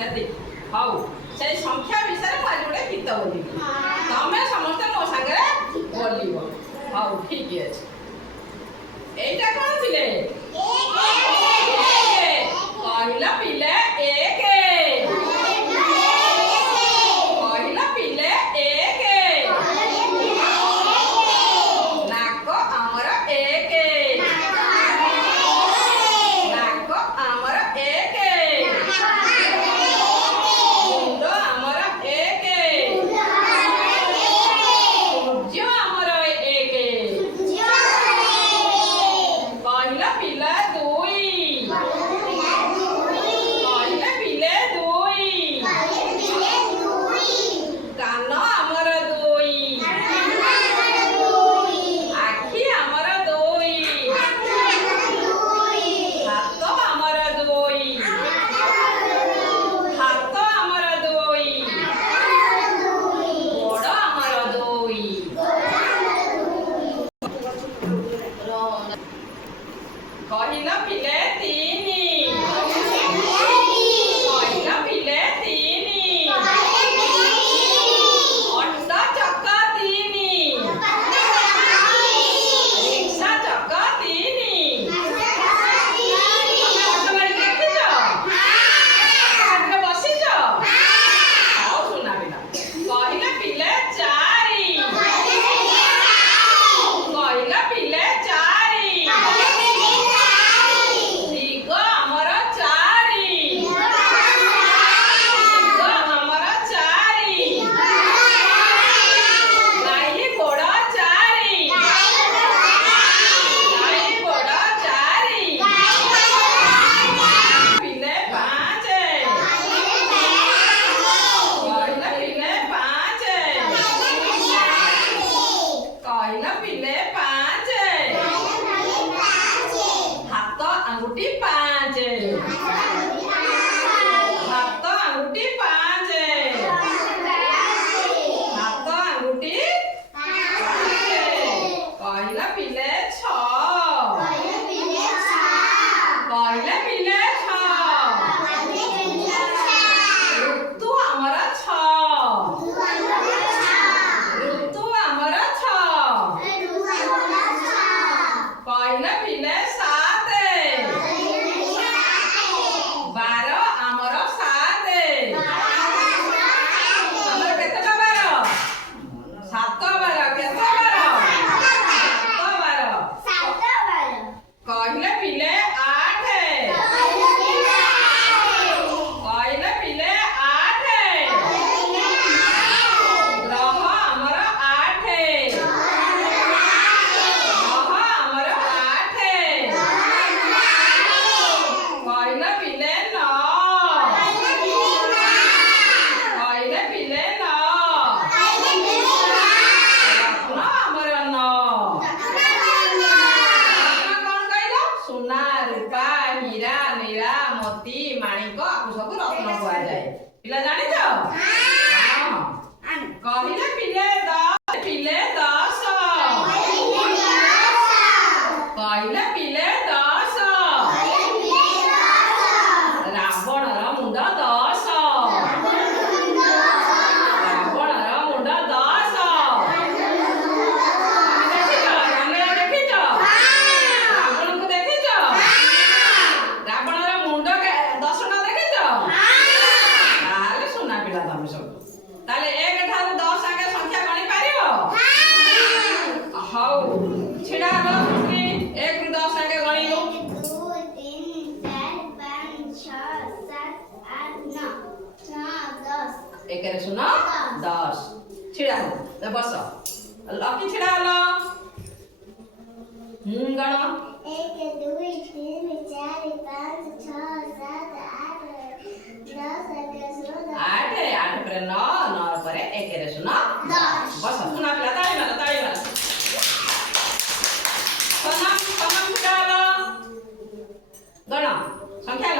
Haiti how से संख्या विषय रे आज गोटे गीत बोली तमे समस्त मो संगे बोलिबो हाउ ठीक अछि एटा कोन थिले पहिला पिले एक पहिला पिले एक नाक हमर एक नाक हमर एक मुंड हमर एक सूर्य हमर एक पहिला पिले दुई पहिला पिले दुई कान हमर दुई आखि हमर दुई हाथ हमर दुई हाथ हमर दुई गोड़ हमर दुई पहिला पिले तीनी पहिला पिले तीनी अट्टा चक्का तीनी रिक्शा चक्का तीनी ऑटो गाड़ी देखिଛ ऑटो बसिଛ ଆଉ ଶୁଣା ବିନା କହିଲା ପିଲେ ଚାରି କହିଲା ପିଲେ ଚାରି ଦିଗ ଆମର ଚାରି ଦିଗ ଆମର ଚାରି ଗାଈ ଗୋଡ଼ ଚାରି ଗାଈ ଗୋଡ଼ ଚାରି ପିଲେ ପାଞ୍ଚ କହିଲା ପିଲେ ପାଞ୍ଚ କହିଲା ପିଲେ ପାଞ୍ଚ ହାତ ଆଙ୍ଗୁଠି ପାଞ୍ଚ ହାତ ଆଙ୍ଗୁଠି ପାଞ୍ଚ ହାତ ଆଙ୍ଗୁଠି କହିଲା ପିଲେ ଛଅ କହିଲା ପିଲେ ଛଅ ଋତୁ ଆମର ଛଅ ଋତୁ ଆମର ଛଅ କହିଲା ପିଲେ ସାତ ବାର ଆମର ସାତ ଆମର କେତେଟା ବାର ସାତ ବାର କେତେ ବାର ସାତ ବାର କହିଲା ପିଲେ ଆଠ କହିଲା ପିଲେ ଆଠ ଗ୍ରହ ଆମର ଆଠ ଗ୍ରହ ଆମର ଆଠ କହିଲା ପିଲେ ନଅ କହିଲା ପିଲେ ନଅ ରତ୍ନ ଆମର ନଅ ରତ୍ନ କଣ କହିଲ ସୁନା ରୂପା ହୀରା ନୀଳା ମୋତି ମାଣିକ ଆକୁ ସବୁ ରତ୍ନ କୁହାଯାଏ ପିଲା ଜାଣିଛ ହଁ କହିଲେ ପିଲେ ଦଶ କହିଲେ ପିଲେ ଦଶ ରାବଣର ମୁଣ୍ଡ ଦଶ ରାବଣର ମୁଣ୍ଡ ଦଶ ଦେଖିଛ ରାମାୟଣ ଦେଖିଛ ରାବଣଙ୍କୁ ଦେଖିଛ ରାବଣର ମୁଣ୍ଡ 10ଟା ଦେଖିଛ ତାହେଲେ ସୁନା ପିଲା ତମେ ସବୁ ତାହେଲେ 1 ଠାରୁ 10 ଆଗେ ସଂଖ୍ୟା ଗଣି ପାରିବ ହଉ ଛିଡ଼ା ହବ 1 ରୁ 10 ଆଗେ ଗଣିଲୁ 1 ରେ ଶୁଣ 10 ଛିଡ଼ା ହବ ବସ ଲକି ଛିଡ଼ା ହଲ ଗଣ 1 2 3 4 5 6 7 8 10 8 ପରେ 9 ପରେ 1 ରେ ଶୁଣ 10 ବସ ସୁନା ପିଲା ତାଳି ମାର ସନମ ଛିଡ଼ା ହଲ ଗଣ ସଂଖ୍ୟା